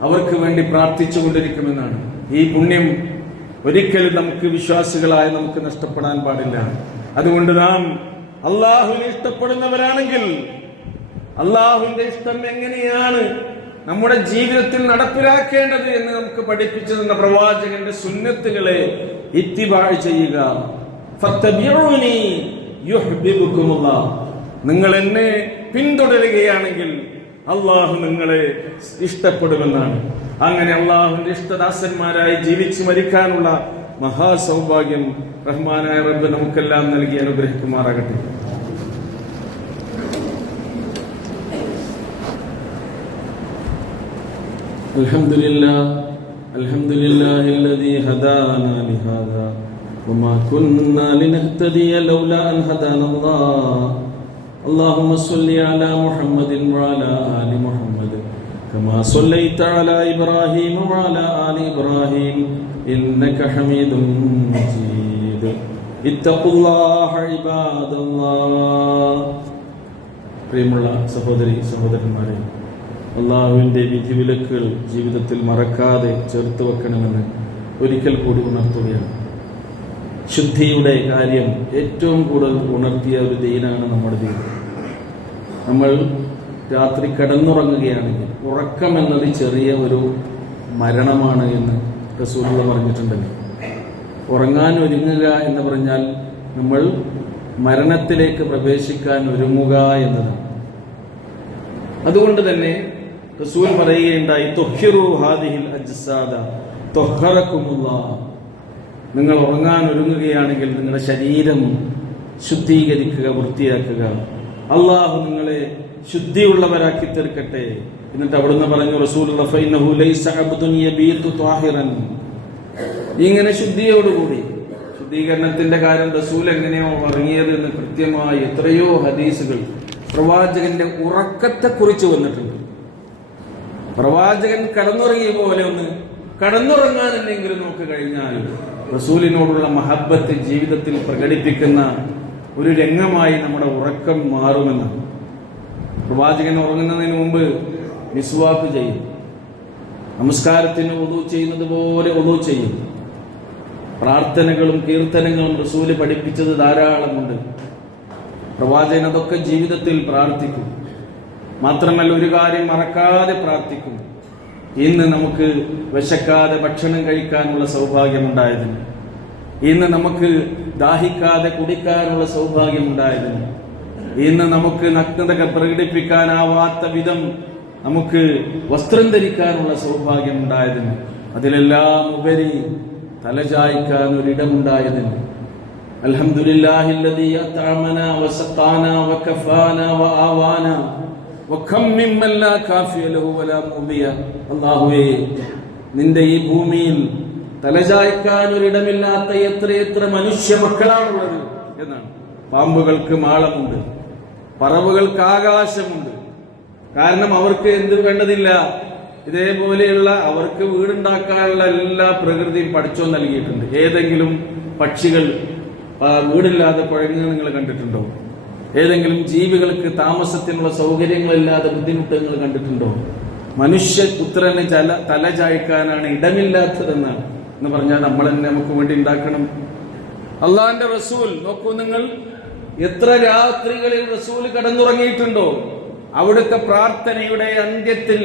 അവർക്ക് വേണ്ടി പ്രാർത്ഥിച്ചുകൊണ്ടിരിക്കുമെന്നാണ്. ഈ പുണ്യം ഒരിക്കലും നമുക്ക് വിശ്വാസികളായ നമുക്ക് നഷ്ടപ്പെടാൻ പാടില്ല. അതുകൊണ്ട് നാം അള്ളാഹുവിനെ ഇഷ്ടപ്പെടുന്നവരാണെങ്കിൽ അള്ളാഹുവിന്റെ ഇഷ്ടം എങ്ങനെയാണ് നമ്മുടെ ജീവിതത്തിൽ നടപ്പിലാക്കേണ്ടത് എന്ന് നമുക്ക് പഠിപ്പിച്ചു തന്ന പ്രവാചകന്റെ സുന്നത്തുകളെ ഇത്തിബാ ചെയ്യുക. ഫത്തബിഊനി യുഹ്ബിബുകുമുല്ലാഹ്, നിങ്ങൾ എന്നെ പിന്തുടരുകയാണെങ്കിൽ അള്ളാഹു നിങ്ങളെ ഇഷ്ടപ്പെടുമെന്നാണ്. അങ്ങനെ അള്ളാഹുവിന്റെ ഇഷ്ടദാസന്മാരായി ജീവിച്ചു മരിക്കാനുള്ള മഹാസൗഭാഗ്യം റഹ്മാനായ റബ്ബ് നമുക്കെല്ലാം നൽകി അനുഗ്രഹിക്കുമാറാകട്ടെ. അൽഹംദുലില്ലാഹില്ലദീ ഹദാനാ ലിഹാദാ വമാ കുന്നാ ലിനഹ്തദിയ ലൗലാ അൻ ഹദാനല്ലാഹ്. അല്ലാഹുമ്മ സ്വല്ലി അലാ മുഹമ്മദിൻ വഅലാ ആലി മുഹമ്മദ് കമാ സ്വല്ലൈത അലാ ഇബ്രാഹീം വഅലാ ആലി ഇബ്രാഹീം ഇന്നക ഹമീദും മജീദ്. ഇത്തഖുല്ലാഹ ഇബാദല്ലാഹ്. പ്രിയമുള്ള സഹോദരി സഹോദരന്മാരെ, അള്ളാഹുവിൻ്റെ വിധിവിലക്കുകൾ ജീവിതത്തിൽ മറക്കാതെ ചേർത്ത് വെക്കണമെന്ന് ഒരിക്കൽ കൂടി ഉണർത്തുകയാണ്. ശുദ്ധിയുടെ കാര്യം ഏറ്റവും കൂടുതൽ ഉണർത്തിയ ഒരു ദീനാണ് നമ്മുടെ ദീൻ. നമ്മൾ രാത്രി കിടന്നുറങ്ങുകയാണെങ്കിൽ ഉറക്കം എന്നത് ചെറിയ ഒരു മരണമാണ് എന്ന് റസൂലുള്ളാഹി പറഞ്ഞിട്ടുണ്ടല്ലോ. ഉറങ്ങാൻ ഒരുങ്ങുക എന്ന് പറഞ്ഞാൽ നമ്മൾ മരണത്തിലേക്ക് പ്രവേശിക്കാൻ ഒരുങ്ങുക എന്നതാണ്. അതുകൊണ്ട് തന്നെ റസൂൽ പറയുകയുണ്ടായി, തുഹിറു ഹാദിഹിൽ അജ്സാദ തുഹറകുമുല്ലാഹ്. നിങ്ങൾ ഉറങ്ങാൻ ഒരുങ്ങുകയാണെങ്കിൽ നിങ്ങളുടെ ശരീരം ശുദ്ധീകരിക്കുക, വൃത്തിയാക്കുക. അള്ളാഹു നിങ്ങളെ ശുദ്ധിയുള്ളവരാക്കി തീർക്കട്ടെ. എന്നിട്ട് അവിടുന്ന് പറഞ്ഞു റസൂലുള്ളാഹി ഫഇന്നഹു ലൈസ അബ്ദുൻ യബീതു ത്വാഹിറൻ. ഇങ്ങനെ ശുദ്ധിയോടുകൂടി, ശുദ്ധീകരണത്തിന്റെ കാര്യം റസൂൽ എങ്ങനെയോ ഉറങ്ങിയത് എന്ന് കൃത്യമായി എത്രയോ ഹദീസുകൾ പ്രവാചകന്റെ ഉറക്കത്തെക്കുറിച്ച് വന്നിട്ടുണ്ട്. പ്രവാചകൻ കടന്നുറങ്ങിയ പോലെ ഒന്ന് കടന്നുറങ്ങാൻ എന്തെങ്കിലും നമുക്ക് കഴിഞ്ഞാൽ റസൂലിനോടുള്ള മഹബ്ബത്ത് ജീവിതത്തിൽ പ്രകടിപ്പിക്കുന്ന ഒരു രംഗമായി നമ്മുടെ ഉറക്കം മാറുമെന്നാണ്. പ്രവാചകൻ ഉറങ്ങുന്നതിന് മുമ്പ് മിസ്വാക്ക് ചെയ്യും. നമസ്കാരത്തിന് വുളൂ ചെയ്യുന്നത് പോലെ വുളൂ ചെയ്യും. പ്രാർത്ഥനകളും കീർത്തനങ്ങളും റസൂല് പഠിപ്പിച്ചത് ധാരാളമുണ്ട്. പ്രവാചകൻ അതൊക്കെ ജീവിതത്തിൽ പ്രാർത്ഥിക്കും. മാത്രമല്ല ഒരു കാര്യം മറക്കാതെ പ്രാർത്ഥിക്കും. ഇന്ന് നമുക്ക് വിശക്കാതെ ഭക്ഷണം കഴിക്കാനുള്ള സൗഭാഗ്യമുണ്ടായതിന്, ഇന്ന് നമുക്ക് ദാഹിക്കാതെ കുടിക്കാനുള്ള സൗഭാഗ്യമുണ്ടായതിന്, ഇന്ന് നമുക്ക് നഗ്നത പ്രകടിപ്പിക്കാനാവാത്ത വിധം നമുക്ക് വസ്ത്രം ധരിക്കാനുള്ള സൗഭാഗ്യമുണ്ടായതിന്, അതിലെല്ലാം ഉപരി തലചായ്ക്കാൻ ഒരിടമുണ്ടായതിന്, അൽഹംദുലില്ലാഹില്ലദീ അത്അമനാ വസഖാനാ വകഫാനാ വആവാനാ വകം മിമ്മൻ ലാ കാഫിയ ലഹു വലാ മുബിയ. അല്ലാഹുവേ, നിന്റെ ഈ ഭൂമിയിൽ തലചായ്ക്കാൻ ഒരിടമില്ലാത്ത എത്രയെത്ര മനുഷ്യ മക്കളാണുള്ളത് എന്നാണ്. പാമ്പുകൾക്ക് മാളമുണ്ട്, പറവുകൾക്ക് ആകാശമുണ്ട്. കാരണം അവർക്ക് എന്ത് വേണ്ടതില്ല, ഇതേപോലെയുള്ള അവർക്ക് വീടുണ്ടാക്കാനുള്ള എല്ലാ പ്രകൃതിയും പഠിച്ചോ നൽകിയിട്ടുണ്ട്. ഏതെങ്കിലും പക്ഷികൾ വീടില്ലാതെ കുഴങ്ങുന്നത് നിങ്ങൾ കണ്ടിട്ടുണ്ടോ? ഏതെങ്കിലും ജീവികൾക്ക് താമസത്തിനുള്ള സൗകര്യങ്ങളില്ലാതെ ബുദ്ധിമുട്ട് നിങ്ങൾ കണ്ടിട്ടുണ്ടോ? മനുഷ്യപുത്രന് തല ചായ്ക്കാനാണ് ഇടമില്ലാത്തതെന്നാണ് എന്ന് പറഞ്ഞാൽ നമ്മൾ തന്നെ നമുക്ക് വേണ്ടി ഉണ്ടാക്കണം. അള്ളാന്റെ റസൂൽ നോക്കൂ, നിങ്ങൾ എത്ര രാത്രികളിൽ റസൂൽ കടന്നുറങ്ങിയിട്ടുണ്ടോ? അവിടുത്തെ പ്രാർത്ഥനയുടെ അന്ത്യത്തിൽ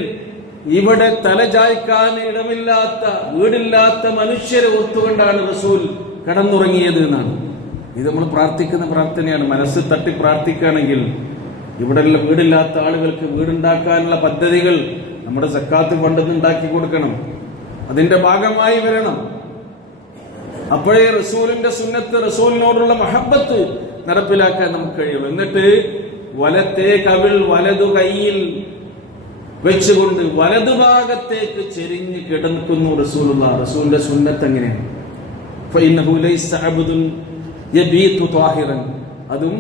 ഇവിടെ തലചായ്ക്കാൻ ഇടമില്ലാത്ത വീടില്ലാത്ത മനുഷ്യരെ ഓർത്തുകൊണ്ടാണ് റസൂൽ കടന്നുറങ്ങിയത് എന്നാണ്. ഇത് നമ്മൾ പ്രാർത്ഥിക്കുന്ന പ്രാർത്ഥനയാണ്. മനസ്സ് തട്ടി പ്രാർത്ഥിക്കുകയാണെങ്കിൽ ഇവിടെയുള്ള വീടില്ലാത്ത ആളുകൾക്ക് വീടുണ്ടാക്കാനുള്ള പദ്ധതികൾ നമ്മുടെ സക്കാത്ത് ഫണ്ടിൽ ഉണ്ടാക്കി കൊടുക്കണം. അതിന്റെ ഭാഗമായി വരണം. അപ്പോഴേ റസൂലിന്റെ സുന്നത്ത്, റസൂലിനോടുള്ള മഹബത്ത് നടപ്പിലാക്കാൻ നമുക്ക് കഴിയും. എന്നിട്ട് വലത്തെ കവിൾ വലതു കൈയിൽ വെച്ചുകൊണ്ട് വലതുഭാഗത്തേക്ക് ചെരിഞ്ഞ് കിടക്കുന്നു റസൂലുള്ളാഹി. റസൂലിന്റെ സുന്നത്ത് എങ്ങനെയാണ്? ഫഇന്നഹു ലൈസ അബ്ദുൻ യബീതു ത്വാഹിറൻ. അതും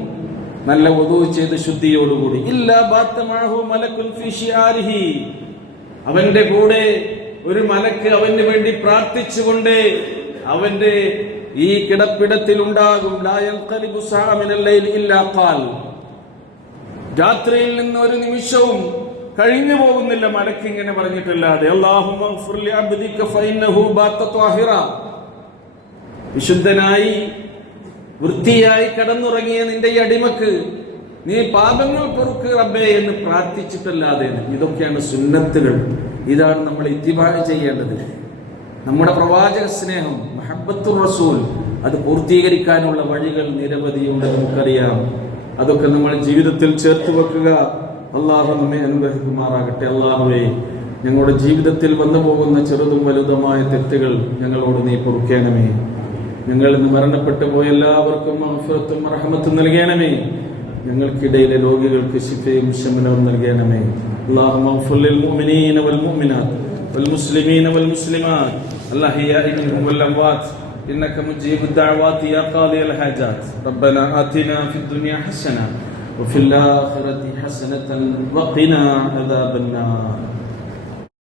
നല്ല വുദൂ ചെയ്ത് ശുദ്ധിയോടുകൂടി. ഇല്ലാ ബാത്ത മഅഹു മലകുൻ ഫീ ശിആരിഹി. അവന്റെ കൂടെ ഒരു മലക്ക് അവന് വേണ്ടി പ്രാർത്ഥിച്ചുകൊണ്ട് അവന്റെ ഈ കിടപ്പിടത്തിൽ ഉണ്ടാകും. ലാ യൻഖലിബു സഅ മിനൽ ലൈലി ഇല്ലാ ഖാൽ. രാത്രിയിൽ നിന്ന് ഒരു നിമിഷവും കഴിഞ്ഞു പോകുന്നില്ല മലക്ക് ഇങ്ങനെ പറഞ്ഞിട്ടല്ലാതെ. അല്ലാഹുമ്മ ഗ്ഫിർ ലി അബ്ദിക ഫഇന്നഹു ബാത ത്വാഹിറ. വിശുദ്ധനായി വൃത്തിയായി കടന്നുറങ്ങിയ നിന്റെ ഈ അടിമക്ക് നീ പാപങ്ങൾ പൊറുക്ക് റബ്ബേ എന്ന് പ്രാർത്ഥിച്ചിട്ടല്ലാതെ. ഇതൊക്കെയാണ് സുന്നത്തുകൾ. ഇതാണ് നമ്മൾ ഇത്തിബാ ചെയ്യേണ്ടത്. നമ്മുടെ പ്രവാചക സ്നേഹം, മഹബ്ബത്തുർ റസൂൽ, അത് പൂർത്തീകരിക്കാനുള്ള വഴികൾ നിരവധിയുണ്ട്, നമുക്കറിയാം. അതൊക്കെ നമ്മൾ ജീവിതത്തിൽ ചേർത്ത് വെക്കുക. അള്ളാഹു നമ്മെ അനുഗ്രഹിക്കുമാറാകട്ടെ. അള്ളാഹുവേ, ഞങ്ങളുടെ ജീവിതത്തിൽ വന്നു പോകുന്ന ചെറുതും വലുതുമായ തെറ്റുകൾ ഞങ്ങളോട് നീ പൊറുക്കേണമേ. ഞങ്ങൾ ഇന്ന് മരണപ്പെട്ടു പോയ എല്ലാവർക്കും മഗ്ഫിറത്തും റഹ്മത്തും നൽകണമേ. ഞങ്ങൾക്കിടയിലെ രോഗികൾക്ക് ശിഫയും ശമനവും നൽകണമേ. അല്ലാഹുമ്മ ഗ്ഫിർ ലിൽ മുഅ്മിനീന വൽ മുഅ്മിനാത്ത് വൽ മുസ്ലിമീന വൽ മുസ്ലിമാത്ത് അൽഅഹ്യാഇ മിൻഹും വൽ അംവാത്ത് ഇന്നക മുജീബുദ് ദഅവാതി യാ ഖാദിയൽ ഹാജാത്ത്. റബ്ബനാ ആതിനാ ഫിദ് ദുനിയ ഹസന വഫിൽ ആഖിറതി ഹസനതൻ വഖിനാ അദാബൻ നാർ.